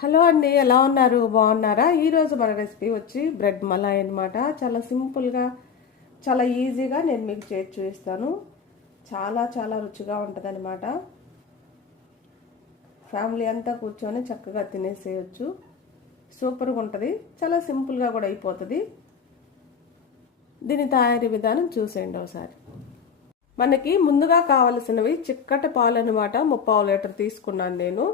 Hello అండి, ఎలా ఉన్నారు? బాగున్నారా? ఈరోజు మన రెసిపీ వచ్చి బ్రెడ్ మలాయ్ అనమాట. చాలా సింపుల్గా, చాలా ఈజీగా నేను మీకు చేసి చూపిస్తాను. చాలా చాలా రుచిగా ఉంటుంది అనమాట. ఫ్యామిలీ అంతా కూర్చొని చక్కగా తినేసేయచ్చు. సూపర్గా ఉంటుంది. చాలా సింపుల్గా కూడా అయిపోతుంది. దీని తయారీ విధానం చూసేయండి ఒకసారి. మనకి ముందుగా కావలసినవి చిక్కటి పాలు అనమాట. 3/4 లీటర్ తీసుకున్నాను నేను.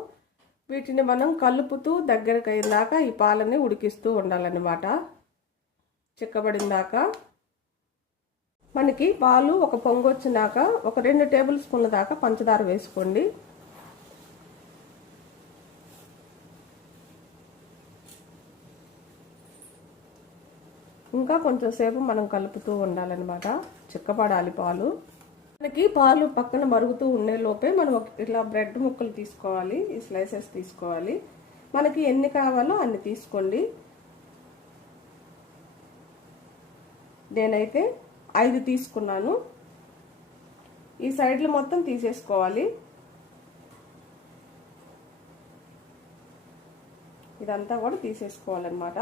వీటిని మనం కలుపుతూ దగ్గరకు అయ్యేదాకా ఈ పాలని ఉడికిస్తూ ఉండాలన్నమాట. చిక్కబడిందాక మనకి పాలు ఒక పొంగు వచ్చినాక ఒక 2 టేబుల్ స్పూన్ల దాకా పంచదార వేసుకోండి. ఇంకా కొంచెం సేపు మనం కలుపుతూ ఉండాలన్నమాట. చిక్కబడాలి పాలు. మనకి పాలు పక్కన మరుగుతూ ఉండే లోపే మనం ఇట్లా బ్రెడ్ ముక్కలు తీసుకోవాలి. ఈ స్లైసెస్ తీసుకోవాలి. మనకి ఎన్ని కావాలో అన్ని తీసుకోండి. నేనైతే 5 తీసుకున్నాను. ఈ సైడ్లు మొత్తం తీసేసుకోవాలి. ఇదంతా కూడా తీసేసుకోవాలన్నమాట.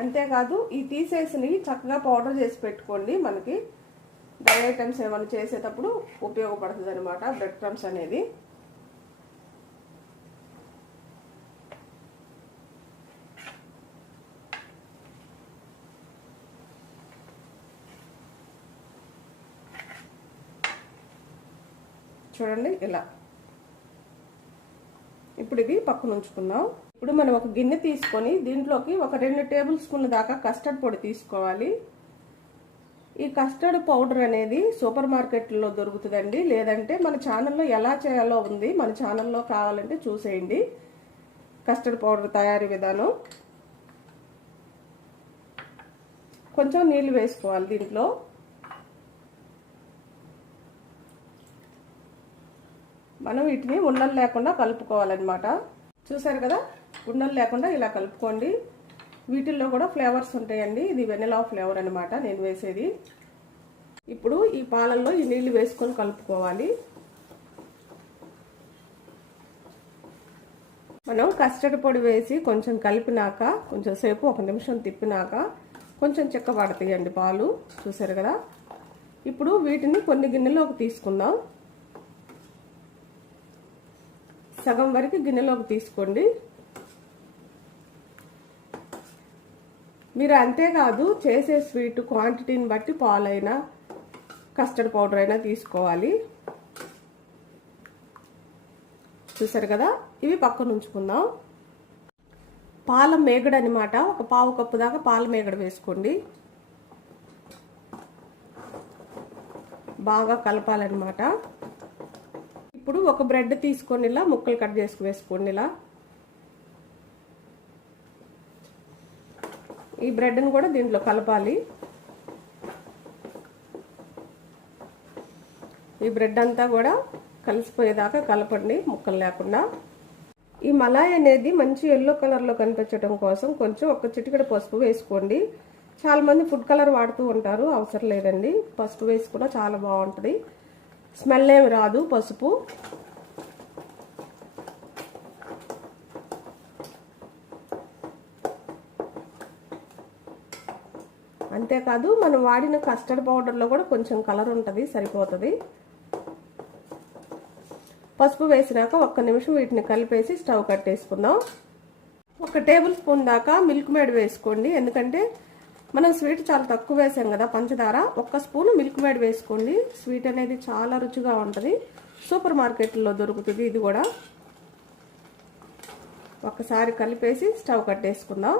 అంతేకాదు ఈ తీసేసినవి చక్కగా పౌడర్ చేసి పెట్టుకోండి. మనకి డ్రై ఐటమ్స్ ఏమైనా చేసేటప్పుడు ఉపయోగపడుతుంది అనమాట బ్రెడ్ క్రమ్స్ అనేది. చూడండి ఇలా. ఇప్పుడు ఇది పక్కన ఉంచుకుందాం. ఇప్పుడు మనం ఒక గిన్నె తీసుకొని దీంట్లోకి ఒక 2 టేబుల్ స్పూన్ల దాకా కస్టర్డ్ పొడి తీసుకోవాలి. ఈ కస్టర్డ్ పౌడర్ అనేది సూపర్ మార్కెట్లో దొరుకుతుందండి. లేదంటే మన ఛానల్లో ఎలా చేయాలో ఉంది. మన ఛానల్లో కావాలంటే చూసేయండి కస్టర్డ్ పౌడర్ తయారీ విధానం. కొంచెం నీళ్ళు వేసుకోవాలి దీంట్లో. మనం వీటిని ఉండలు లేకుండా కలుపుకోవాలన్నమాట. చూసారు కదా, ఉండలు లేకుండా ఇలా కలుపుకోండి. వీటిల్లో కూడా ఫ్లేవర్స్ ఉంటాయండి. ఇది వెనిలా ఫ్లేవర్ అనమాట నేను వేసేది. ఇప్పుడు ఈ పాలల్లో ఈ నీళ్లు వేసుకొని కలుపుకోవాలి. మనం కస్టర్డ్ పొడి వేసి కొంచెం కలిపినాక కొంచెం సేపు 1 నిమిషం తిప్పినాక కొంచెం చిక్కబడతాయండి పాలు. చూసారు కదా. ఇప్పుడు వీటిని కొన్ని గిన్నెలోకి తీసుకుందాం. సగం వరకు గిన్నెలోకి తీసుకోండి. మీరు అంతేకాదు చేసే స్వీట్ క్వాంటిటీని బట్టి పాలైనా కస్టర్డ్ పౌడర్ అయినా తీసుకోవాలి. చూసారు కదా. ఇవి పక్కన ఉంచుకుందాం. పాల మేగడ అనమాట. ఒక 1/2 కప్పు దాకా పాల మేగడ వేసుకోండి. బాగా కలపాలన్నమాట. ఇప్పుడు ఒక బ్రెడ్ తీసుకొని ఇలా ముక్కలు కట్ చేసి వేసుకోండి. ఇలా ఈ బ్రెడ్ని కూడా దీంట్లో కలపాలి. ఈ బ్రెడ్ అంతా కూడా కలిసిపోయేదాకా కలపండి ముక్కలు లేకుండా. ఈ మలాయ్ అనేది మంచి ఎల్లో కలర్లో కనిపించడం కోసం కొంచెం ఒక చిటికెడు పసుపు వేసుకోండి. చాలా మంది ఫుడ్ కలర్ వాడుతూ ఉంటారు. అవసరం లేదండి. పసుపు వేసుకున్నా చాలా బాగుంటుంది. స్మెల్ ఏమి రాదు పసుపు. అంతేకాదు మనం వాడిన కస్టర్డ్ పౌడర్లో కూడా కొంచెం కలర్ ఉంటుంది, సరిపోతుంది. పసుపు వేసినాక 1 నిమిషం వీటిని కలిపేసి స్టవ్ కట్టేసుకుందాం. 1 టేబుల్ స్పూన్ దాకా మిల్క్ మేడ్ వేసుకోండి. ఎందుకంటే మనం స్వీట్ చాలా తక్కువ వేసాం కదా పంచదార. 1 స్పూన్ మిల్క్ మేడ్ వేసుకోండి. స్వీట్ అనేది చాలా రుచిగా ఉంటుంది. సూపర్ మార్కెట్లో దొరుకుతుంది ఇది కూడా. ఒకసారి కలిపేసి స్టవ్ కట్టేసుకుందాం.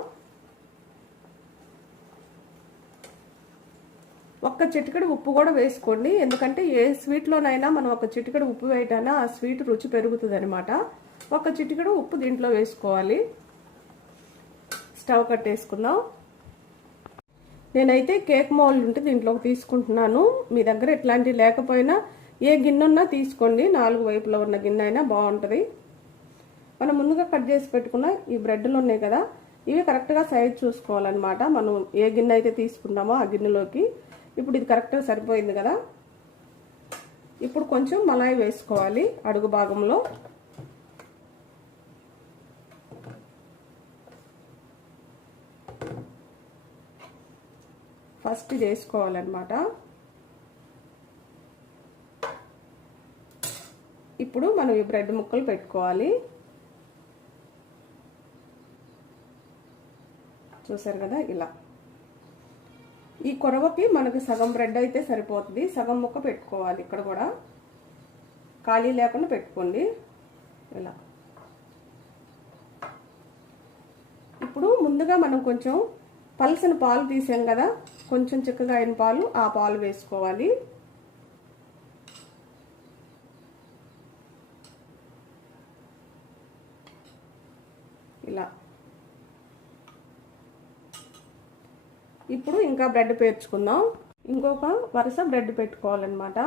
1 చిటికెడు ఉప్పు కూడా వేసుకోండి. ఎందుకంటే ఏ స్వీట్లోనైనా మనం 1 చిటికెడు ఉప్పు వేయటానా ఆ స్వీట్ రుచి పెరుగుతుంది అనమాట. 1 చిటికెడు ఉప్పు దీంట్లో వేసుకోవాలి. స్టవ్ కట్టేసుకుందాం. నేనైతే కేక్ మౌల్డ్ ఉంటే దీంట్లోకి తీసుకుంటున్నాను. మీ దగ్గర ఇట్లాంటివి లేకపోయినా ఏ గిన్నె ఉన్నా తీసుకోండి. 4 వైపులో ఉన్న గిన్నె అయినా బాగుంటుంది. మనం ముందుగా కట్ చేసి పెట్టుకున్న ఈ బ్రెడ్లు ఉన్నాయి కదా, ఇవి కరెక్ట్గా సైజ్ చూసుకోవాలన్నమాట. మనం ఏ గిన్నె అయితే తీసుకుంటామో ఆ గిన్నెలోకి ఇప్పుడు ఇది కరెక్ట్గా సరిపోయింది కదా. ఇప్పుడు కొంచెం మలాయి వేసుకోవాలి అడుగు భాగంలో. ఫస్ట్ ఇది వేసుకోవాలన్నమాట. ఇప్పుడు మనం ఈ బ్రెడ్ ముక్కలు పెట్టుకోవాలి. చూసారు కదా ఇలా. ఈ కొరవకి మనకు సగం బ్రెడ్ అయితే సరిపోతుంది, సగం ముక్క పెట్టుకోవాలి. ఇక్కడ కూడా ఖాళీ లేకుండా పెట్టుకోండి ఇలా. ఇప్పుడు ముందుగా మనం కొంచెం పల్సని పాలు తీసాం కదా, కొంచెం చిక్కగా అయిన పాలు, ఆ పాలు వేసుకోవాలి. ఇలా. ఇప్పుడు ఇంకా బ్రెడ్ పేర్చుకుందాం. ఇంకొక వరుస బ్రెడ్ పెట్టుకోవాలన్నమాట.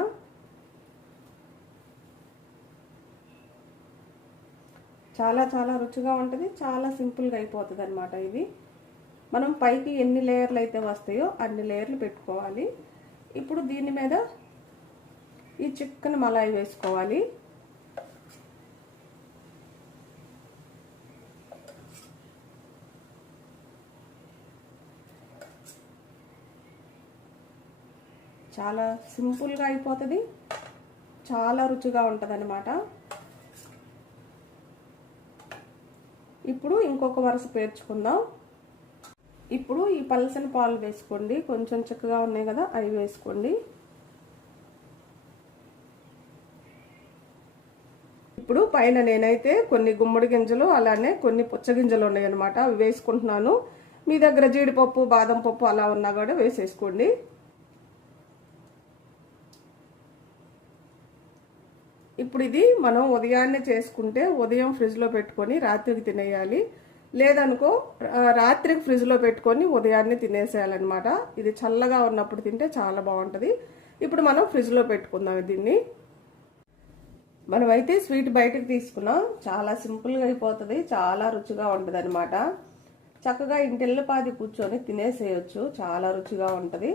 చాలా చాలా రుచిగా ఉంటుంది, చాలా సింపుల్గా అయిపోతుంది అన్నమాట. ఇది మనం పైకి ఎన్ని లేయర్లు అయితే వస్తాయో అన్ని లేయర్లు పెట్టుకోవాలి. ఇప్పుడు దీని మీద ఈ చికెన్ మలాయి వేసుకోవాలి. చాలా సింపుల్గా అయిపోతుంది, చాలా రుచిగా ఉంటుంది అన్నమాట. ఇప్పుడు ఇంకొక వరుస పేర్చుకుందాం. ఇప్పుడు ఈ పల్సని పాలు వేసుకోండి, కొంచెం చిక్కగా ఉన్నాయి కదా అవి వేసుకోండి. ఇప్పుడు పైన నేనైతే కొన్ని గుమ్మడి గింజలు అలానే కొన్ని పుచ్చగింజలు ఉన్నాయి అన్నమాట, అవి వేసుకుంటున్నాను. మీ దగ్గర జీడిపప్పు బాదం పప్పు అలా ఉన్నా కూడా వేసేసుకోండి. ఇప్పుడు ఇది మనం ఉదయాన్నే చేసుకుంటే ఉదయం ఫ్రిడ్జ్లో పెట్టుకొని రాత్రికి తినేయాలి, లేదనుకో రాత్రికి ఫ్రిడ్జ్లో పెట్టుకొని ఉదయాన్నే తినేసేయాలన్నమాట. ఇది చల్లగా ఉన్నప్పుడు తింటే చాలా బాగుంటుంది. ఇప్పుడు మనం ఫ్రిడ్జ్లో పెట్టుకుందాం దీన్ని. మనమైతే స్వీట్ బయటకు తీసుకున్నాం, చాలా సింపుల్గా అయిపోతుంది, చాలా రుచిగా ఉంటుంది అన్నమాట. చక్కగా ఇంటిల్లిపాది కూర్చొని తినేసేయచ్చు, చాలా రుచిగా ఉంటుంది.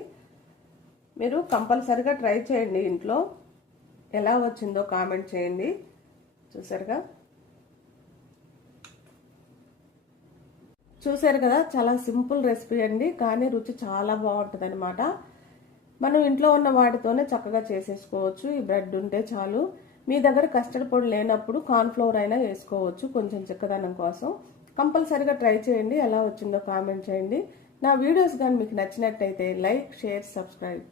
మీరు కంపల్సరిగా ట్రై చేయండి ఇంట్లో. ఎలా వచ్చిందో కామెంట్ చేయండి. చూసారు కదా, చాలా సింపుల్ రెసిపీ అండి, కానీ రుచి చాలా బాగుంటుంది అనమాట. మనం ఇంట్లో ఉన్న వాటితోనే చక్కగా చేసేసుకోవచ్చు. ఈ బ్రెడ్ ఉంటే చాలు. మీ దగ్గర కస్టర్డ్ పొడి లేనప్పుడు కార్న్ఫ్లోర్ అయినా వేసుకోవచ్చు కొంచెం చిక్కదనం కోసం. కంపల్సరిగా ట్రై చేయండి, ఎలా వచ్చిందో కామెంట్ చేయండి. నా వీడియోస్ కానీ మీకు నచ్చినట్టయితే లైక్, షేర్, సబ్స్క్రైబ్.